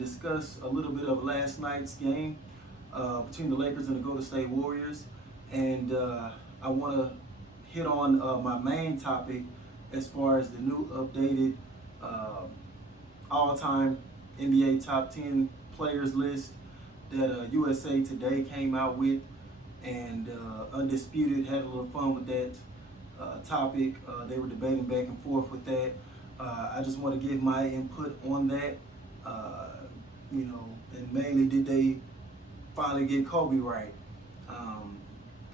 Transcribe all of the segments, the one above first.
discuss a little bit of last night's game between the Lakers and the Golden State Warriors. And I want to hit on my main topic as far as the new updated all-time NBA top 10 players list that USA Today came out with. And Undisputed had a little fun with that topic. They were debating back and forth with that. I just want to give my input on that. And mainly, did they finally get Kobe right?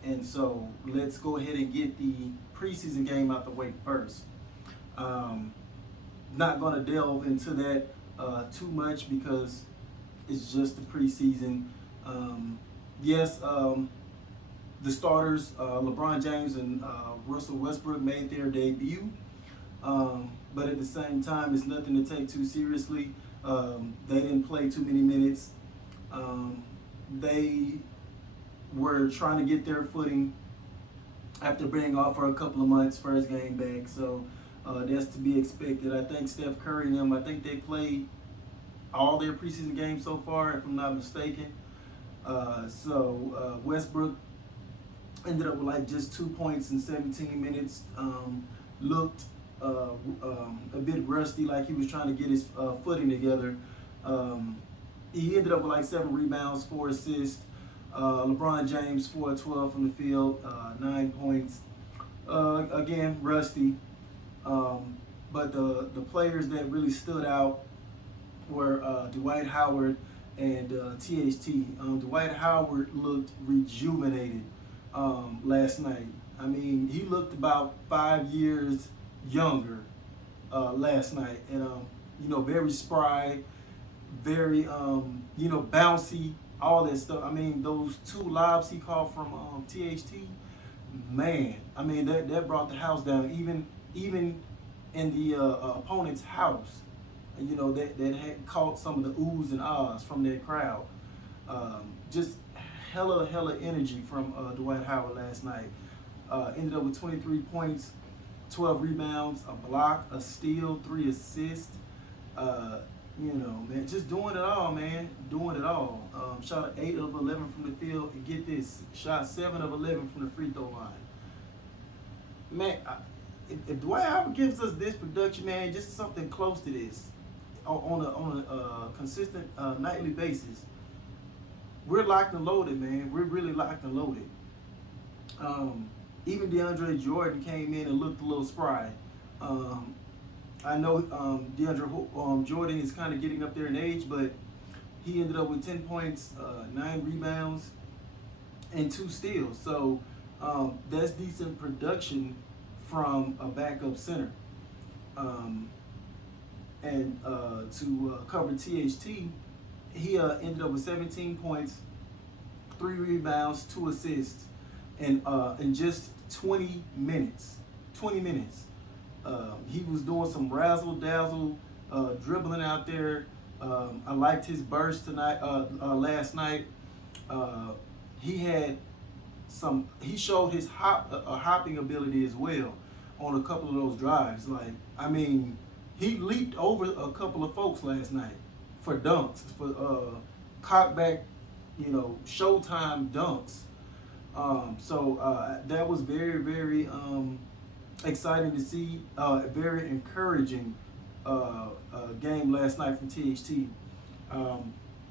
And so let's go ahead and get the preseason game out the way first. Not going to delve into that too much because it's just the preseason. Yes, the starters, LeBron James and Russell Westbrook, made their debut. But at the same time, it's nothing to take too seriously. They didn't play too many minutes. They were trying to get their footing after being off for a couple of months, first game back. So that's to be expected. I think Steph Curry and them, I think they played all their preseason games so far, if I'm not mistaken. Westbrook ended up with like just 2 points in 17 minutes. Looked a bit rusty, like he was trying to get his footing together. He ended up with like 7 rebounds, 4 assists. LeBron James 4 of 12 from the field, 9 points. Again, rusty. But the players that really stood out were Dwight Howard and THT. Dwight Howard looked rejuvenated last night. I mean, he looked about 5 years younger last night, and very spry, very bouncy, all that stuff. I mean, those 2 lobs he caught from THT, man. I mean, that brought the house down. Even in the opponent's house, that had caught some of the oohs and ahs from that crowd. Just hella energy from Dwight Howard last night. Ended up with 23 points, 12 rebounds, a block, a steal, 3 assists. Man, just doing it all, man. Doing it all. Shot 8 of 11 from the field. And get this, shot 7 of 11 from the free throw line. Man, if Dwight Howard gives us this production, man, just something close to this on a consistent nightly basis, we're locked and loaded, man. We're really locked and loaded. Even DeAndre Jordan came in and looked a little spry. I know DeAndre Jordan is kind of getting up there in age, but he ended up with 10 points, 9 rebounds, and 2 steals. So that's decent production from a backup center. To cover THT, he ended up with 17 points, 3 rebounds, 2 assists, and in just 20 minutes. 20 minutes. He was doing some razzle-dazzle dribbling out there. I liked his burst tonight. Last night, he showed his hopping ability as well on a couple of those drives. Like, I mean, he leaped over a couple of folks last night for dunks, for cockback, Showtime dunks. That was very, very exciting to see. Very encouraging game last night from THT.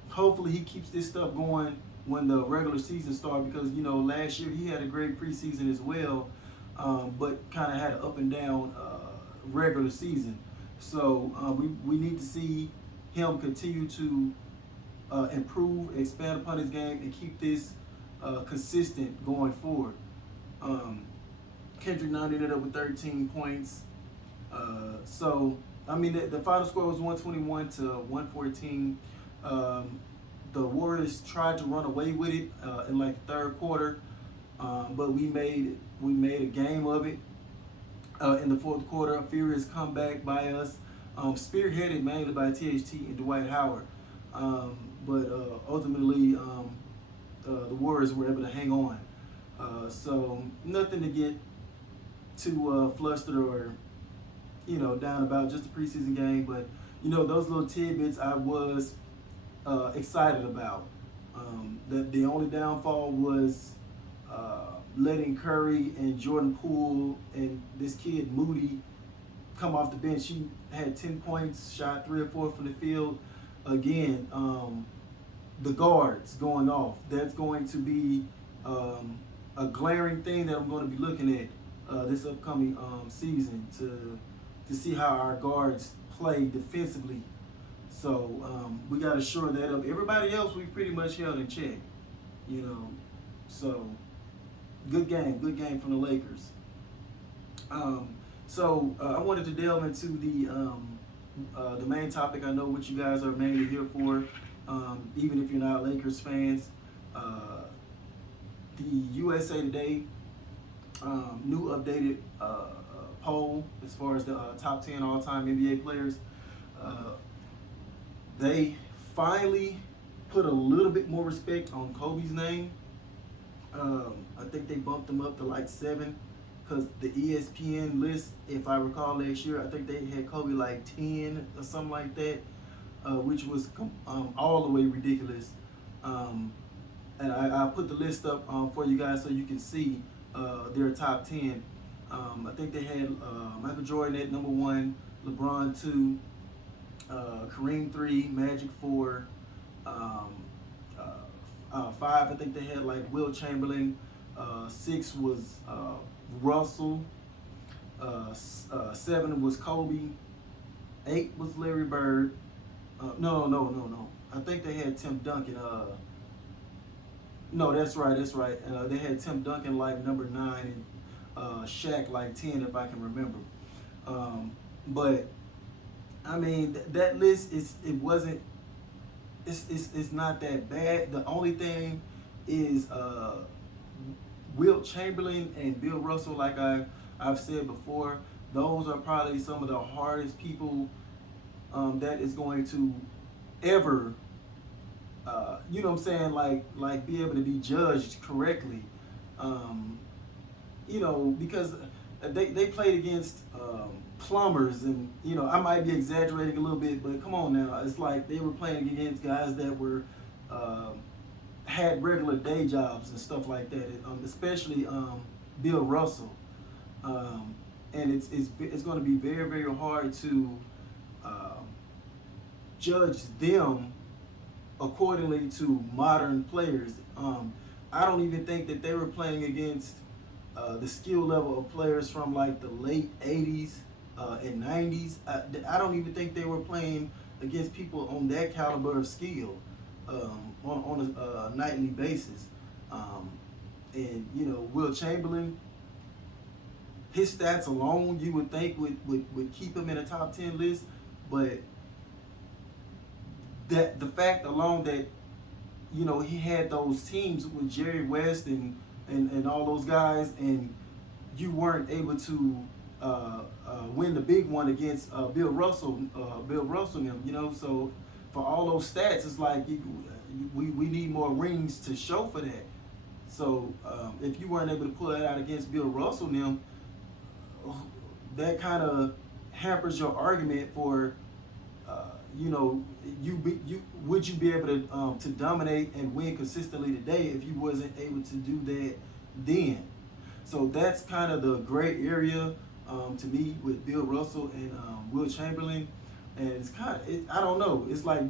Hopefully he keeps this stuff going when the regular season starts, because last year he had a great preseason as well, but kind of had an up and down regular season. So we need to see him continue to improve, expand upon his game, and keep this consistent going forward. Kendrick Nunn ended up with 13 points. The final score was 121 to 114. The Warriors tried to run away with it in like the third quarter, but we made a game of it in the fourth quarter. A furious comeback by us, spearheaded mainly by THT and Dwight Howard. But ultimately, the Warriors were able to hang on. So nothing to get too flustered or down about, just a preseason game. But those little tidbits I was excited about. The only downfall was letting Curry and Jordan Poole and this kid Moody come off the bench. He had 10 points, shot 3 or 4 from the field. Again, the guards going off. That's going to be a glaring thing that I'm going to be looking at this upcoming season to see how our guards play defensively. So we got to shore that up. Everybody else we pretty much held in check, you know. So good game from the Lakers. So I wanted to delve into the main topic. I know what you guys are mainly here for, even if you're not Lakers fans. The USA Today new updated poll as far as the top 10 all-time NBA players. They finally put a little bit more respect on Kobe's name. I think they bumped him up to like 7 because the ESPN list, if I recall last year, I think they had Kobe like 10 or something like that, which was all the way ridiculous. And I put the list up for you guys so you can see their top 10. I think they had Michael Jordan at number 1, LeBron 2, Kareem 3, Magic 4, 5. I think they had like Wilt Chamberlain. 6 was Russell. 7 was Kobe. 8 was Larry Bird. No. I think they had Tim Duncan. No, that's right. They had Tim Duncan like number 9 and Shaq like 10, if I can remember. But I mean that list it's not that bad. The only thing is Wilt Chamberlain and Bill Russell, like I've said before, those are probably some of the hardest people that is going to ever you know what I'm saying, like be able to be judged correctly. You know, because they played against plumbers, and you know, I might be exaggerating a little bit, but come on now, it's like they were playing against guys that were had regular day jobs and stuff like that, especially Bill Russell. And it's going to be very, very hard to judge them accordingly to modern players. I don't even think that they were playing against the skill level of players from like the late 80s and 90s. I don't even think they were playing against people on that caliber of skill on a nightly basis. And you know, Wilt Chamberlain, his stats alone, you would think would keep him in a top 10 list, but that the fact alone that, you know, he had those teams with Jerry West and all those guys, and you weren't able to win the big one against Bill Russell and them, you know. So for all those stats, it's like we need more rings to show for that. So if you weren't able to pull that out against Bill Russell and them, that kind of hampers your argument for you know, would you be able to dominate and win consistently today if you wasn't able to do that then? So that's kind of the gray area to me with Bill Russell and Wilt Chamberlain, and it's kind of I don't know. It's like,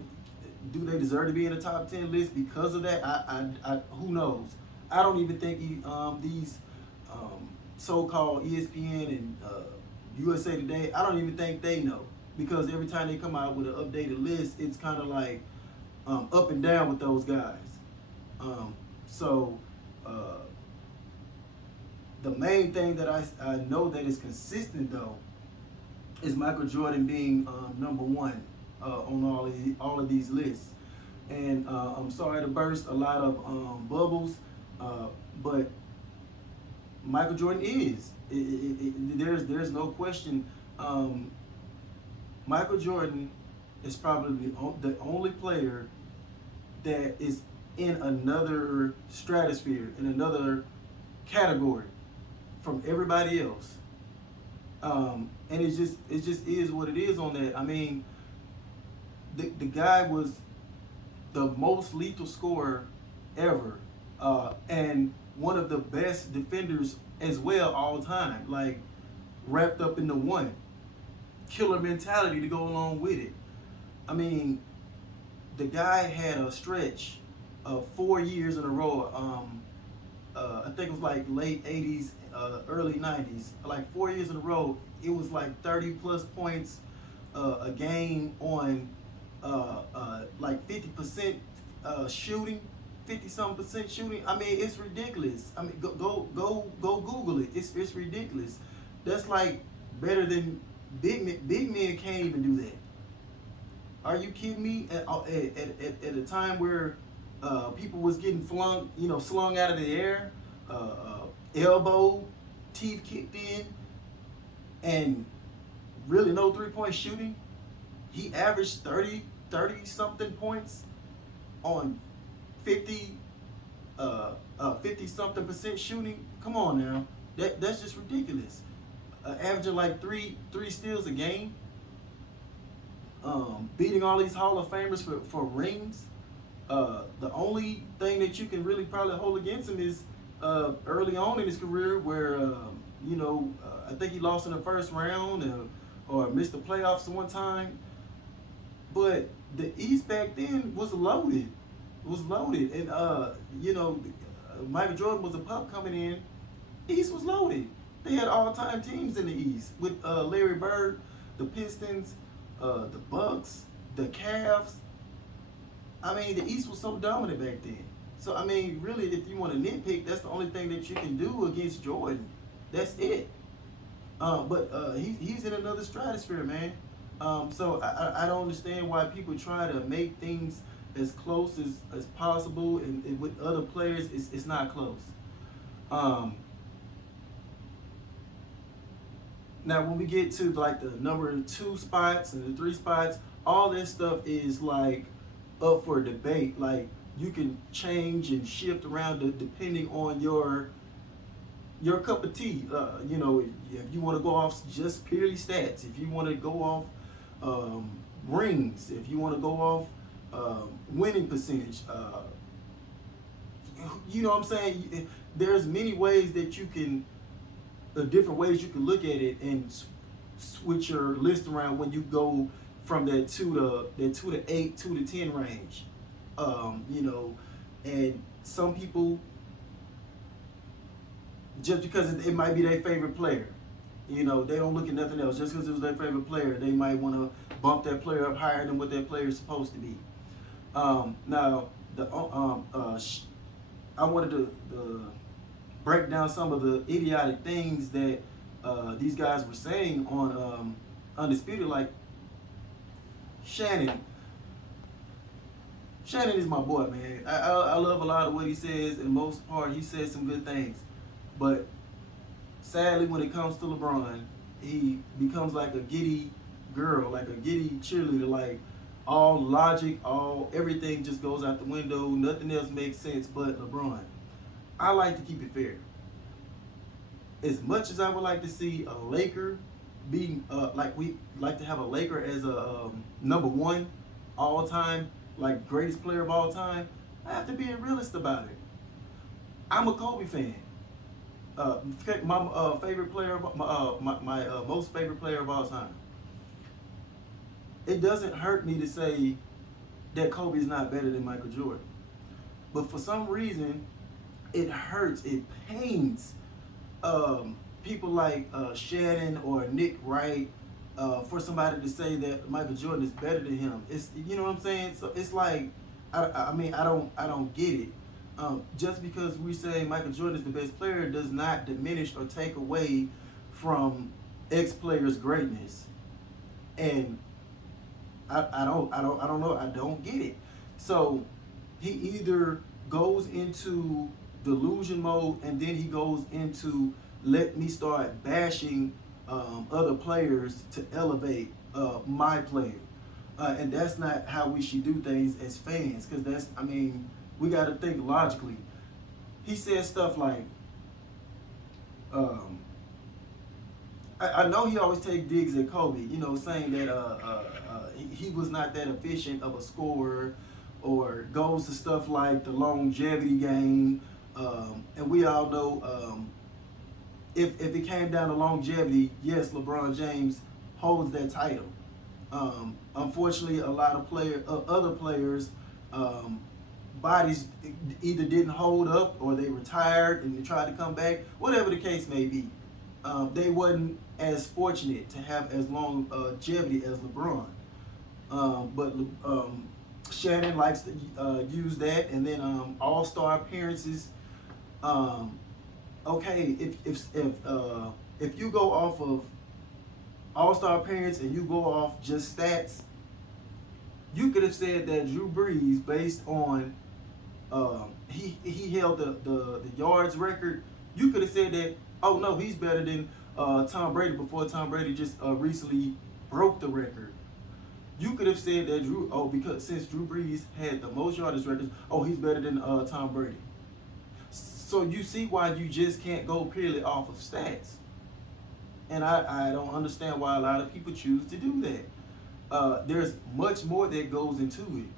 do they deserve to be in the top 10 list because of that? I who knows? I don't even think these so-called ESPN and USA Today, I don't even think they know. Because every time they come out with an updated list, it's kind of like up and down with those guys. So the main thing that I know that is consistent though is Michael Jordan being number 1 on all of these lists. And I'm sorry to burst a lot of bubbles, but Michael Jordan is. There's no question. Michael Jordan is probably the only player that is in another stratosphere, in another category from everybody else. And it just is what it is on that. I mean, the guy was the most lethal scorer ever, and one of the best defenders as well all time. Like wrapped up in the one killer mentality to go along with it. I mean, the guy had a stretch of 4 years in a row. I think it was like late 80s, early 90s, like 4 years in a row. It was like 30 plus points a game on like 50% shooting, 50-something% shooting. I mean, it's ridiculous. I mean, go Google it. It's ridiculous. That's like better than big men can't even do that. Are you kidding me? At a time where people was getting slung out of the air, elbow, teeth kicked in, and really no 3-point shooting. He averaged 30 something points on 50 something% shooting. Come on now, that's just ridiculous. Averaging like three steals a game. Beating all these Hall of Famers for rings. The only thing that you can really probably hold against him is early on in his career where, I think he lost in the first round or missed the playoffs one time. But the East back then was loaded. And, Michael Jordan was a pup coming in. East was loaded. They had all-time teams in the East with Larry Bird, the Pistons, the Bucks, the Cavs. I mean, the East was so dominant back then. So, I mean, really, if you want to nitpick, that's the only thing that you can do against Jordan. That's it. But he's in another stratosphere, man. So I don't understand why people try to make things as close as possible, and with other players, it's not close. Now, when we get to like the number 2 spots and the 3 spots, all this stuff is like up for debate. Like you can change and shift around depending on your cup of tea. If you want to go off just purely stats, if you want to go off rings, if you want to go off winning percentage, you know what I'm saying? There's many ways that you can. Different ways you can look at it and switch your list around when you go from that 2 to 8, 2 to 10 range. And some people, just because it might be their favorite player, they don't look at nothing else. Just because it was their favorite player, they might want to bump that player up higher than what that player is supposed to be. Now, I wanted to break down some of the idiotic things that these guys were saying on Undisputed. Like Shannon is my boy, man. I love a lot of what he says. In most part, he says some good things. But sadly, when it comes to LeBron, he becomes like a giddy girl, like a giddy cheerleader. Like all logic, everything just goes out the window. Nothing else makes sense but LeBron. I like to keep it fair. As much as I would like to see a Laker be like we like to have a Laker as a number 1 all time, like greatest player of all time, I have to be a realist about it. I'm a Kobe fan. My favorite player, my most favorite player of all time. It doesn't hurt me to say that Kobe is not better than Michael Jordan, but for some reason, it hurts, it pains people like Shannon or Nick Wright for somebody to say that Michael Jordan is better than him. It's, you know what I'm saying? So it's like, I don't get it. Just because we say Michael Jordan is the best player does not diminish or take away from X player's greatness. And I don't know. I don't get it. So he either goes into delusion mode and then he goes into let me start bashing other players to elevate my player. And that's not how we should do things as fans, because we got to think logically. He said stuff like, I know he always takes digs at Kobe, saying that he was not that efficient of a scorer, or goes to stuff like the longevity game. And we all know if it came down to longevity, yes, LeBron James holds that title. Unfortunately, a lot of other players, bodies either didn't hold up or they retired and they tried to come back. Whatever the case may be, they wasn't as fortunate to have as long longevity as LeBron. But Shannon likes to use that, and then all-star appearances. Okay, if you go off of all-star appearance and you go off just stats, you could have said that Drew Brees, based on he held the yards record. You could have said that, oh no, he's better than Tom Brady before Tom Brady just recently broke the record. You could have said that because since Drew Brees had the most yardage records, oh, he's better than Tom Brady. So you see why you just can't go purely off of stats. And I don't understand why a lot of people choose to do that. There's much more that goes into it.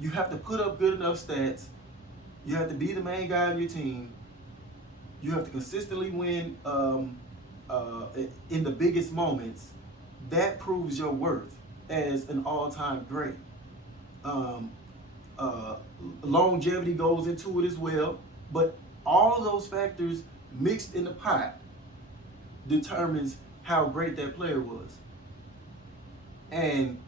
You have to put up good enough stats. You have to be the main guy on your team. You have to consistently win in the biggest moments. That proves your worth as an all-time great. Longevity goes into it as well, but all of those factors mixed in the pot determines how great that player was. And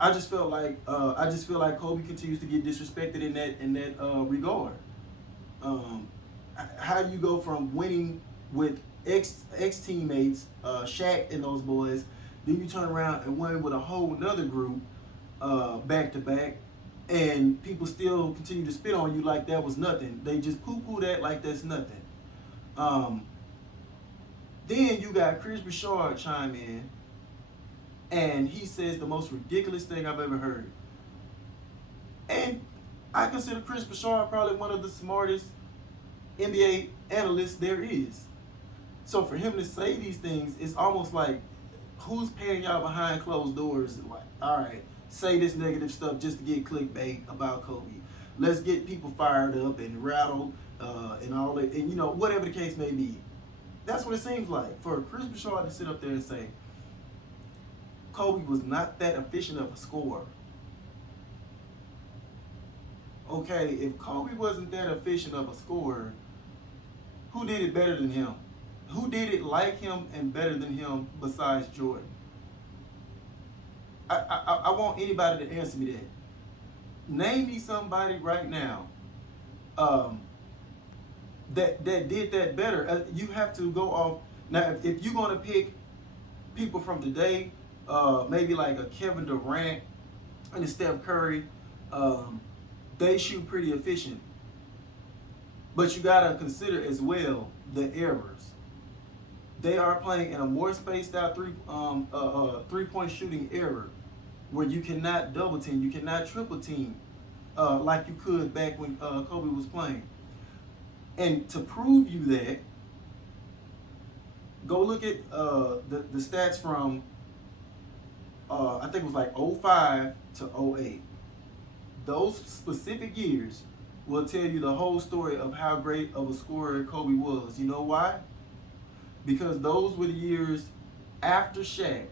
I just feel like Kobe continues to get disrespected in that regard. How do you go from winning with ex teammates, Shaq and those boys, then you turn around and win with a whole nother group back to back, and people still continue to spit on you like that was nothing? They just poo-poo that like that's nothing. Then you got Chris Broussard chime in, and he says the most ridiculous thing I've ever heard. And I consider Chris Broussard probably one of the smartest NBA analysts there is. So for him to say these things, it's almost like, who's paying y'all behind closed doors? Like, all right, say this negative stuff just to get clickbait about Kobe. Let's get people fired up and rattled and all that, and whatever the case may be. That's what it seems like for Chris Broussard to sit up there and say Kobe was not that efficient of a scorer. Okay, if Kobe wasn't that efficient of a scorer, who did it better than him? Who did it like him and better than him besides Jordan? I want anybody to answer me that. Name me somebody right now that did that better. You have to go off. Now, if you're going to pick people from today, maybe like a Kevin Durant and a Steph Curry, they shoot pretty efficient. But you got to consider as well the errors. They are playing in a more spaced out three-point shooting era where you cannot double team, you cannot triple team like you could back when Kobe was playing. And to prove you that, go look at the stats from I think it was like 05 to 08. Those specific years will tell you the whole story of how great of a scorer Kobe was. You know why? Because those were the years after Shaq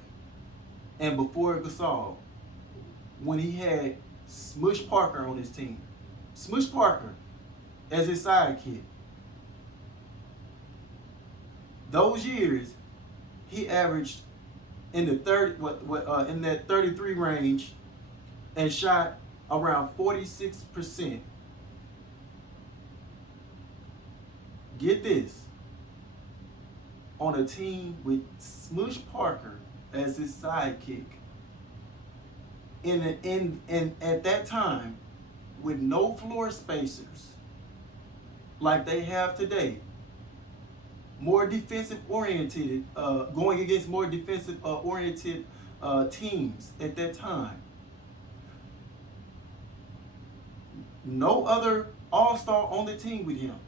and before Gasol, when he had Smush Parker on his team. Smush Parker as his sidekick. Those years, he averaged in the in that 33 range and shot around 46%. Get this. On a team with Smush Parker as his sidekick. And at that time, with no floor spacers like they have today, more defensive oriented, going against more defensive oriented teams at that time. No other all-star on the team with him.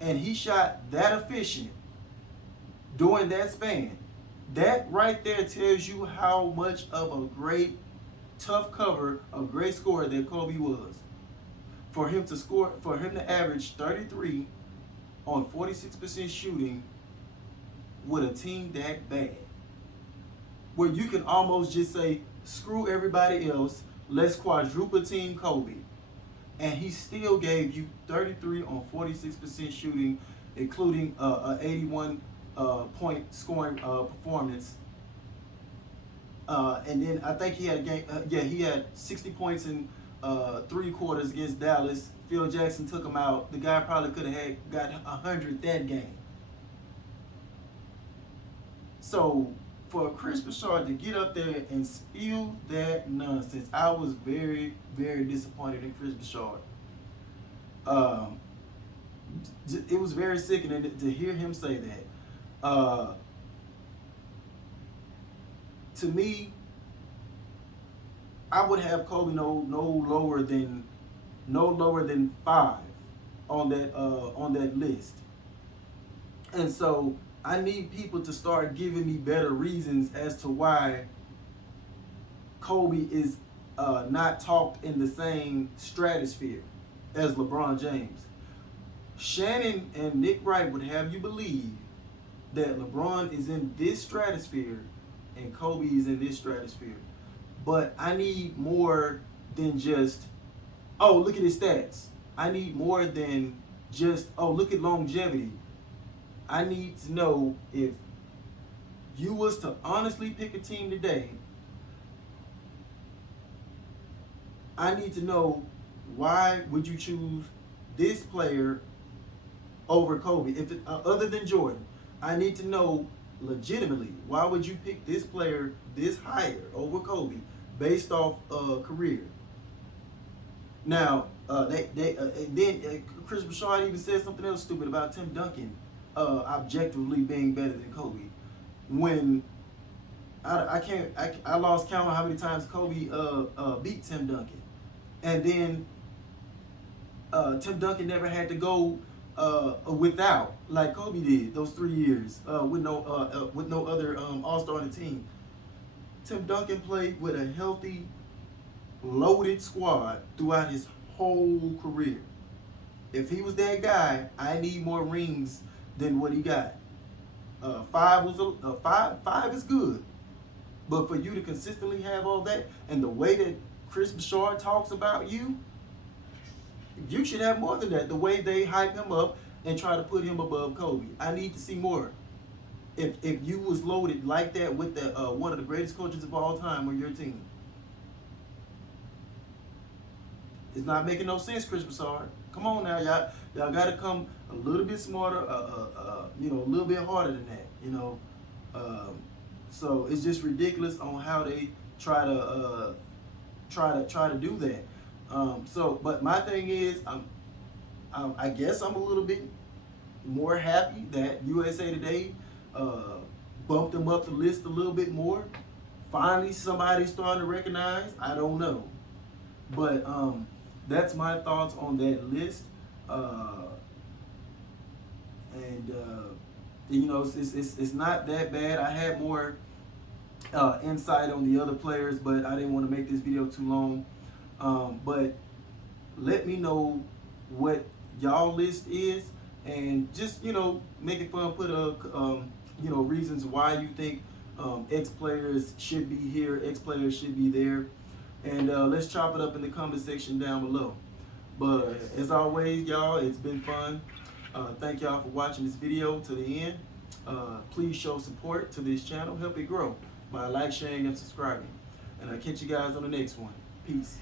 And he shot that efficient during that span. That right there tells you how much of a great, tough cover, a great scorer that Kobe was. For him to average 33 on 46% shooting with a team that bad, where you can almost just say, screw everybody else, let's quadruple team Kobe. And he still gave you 33 on 46% shooting, including an 81 point scoring performance. And then I think he had a game. He had 60 points in 3 quarters against Dallas. Phil Jackson took him out. The guy probably could have got 100 that game. So for Chris Broussard to get up there and spew that nonsense, I was very, very disappointed in Chris Broussard. It was very sickening to hear him say that. To me, I would have Kobe no lower than 5 on that list. And so I need people to start giving me better reasons as to why Kobe is not talked in the same stratosphere as LeBron James. Shannon and Nick Wright would have you believe that LeBron is in this stratosphere and Kobe is in this stratosphere. But I need more than just, oh, look at his stats. I need more than just, oh, look at longevity. I need to know, if you was to honestly pick a team today, I need to know, why would you choose this player over Kobe? If it, other than Jordan, I need to know legitimately, why would you pick this player this higher over Kobe based off career? Now, then Chris Broussard even said something else stupid about Tim Duncan objectively being better than Kobe. When I lost count on how many times Kobe beat Tim Duncan, and then Tim Duncan never had to go without, like Kobe did those 3 years with no other All-Star on the team. Tim Duncan played with a healthy, loaded squad throughout his whole career. If he was that guy, I need more rings than what he got. 5 is good, but for you to consistently have all that, and the way that Chris Broussard talks about you, you should have more than that. The way they hype him up and try to put him above Kobe, I need to see more. If you was loaded like that with the one of the greatest coaches of all time on your team, it's not making no sense, Chris Broussard. Come on now, y'all got to come a little bit smarter, a little bit harder than that, So it's just ridiculous on how they try to do that. But my thing is, I guess I'm a little bit more happy that USA Today bumped them up the list a little bit more. Finally, somebody's starting to recognize. I don't know, but that's my thoughts on that list. It's not that bad. I had more insight on the other players, but I didn't want to make this video too long. But let me know what y'all list is, and just make it fun. Put reasons why you think X players should be here, X players should be there, and let's chop it up in the comment section down below. But as always, y'all, it's been fun. Thank y'all for watching this video to the end. Please show support to this channel, help it grow by sharing, and subscribing. And I'll catch you guys on the next one. Peace.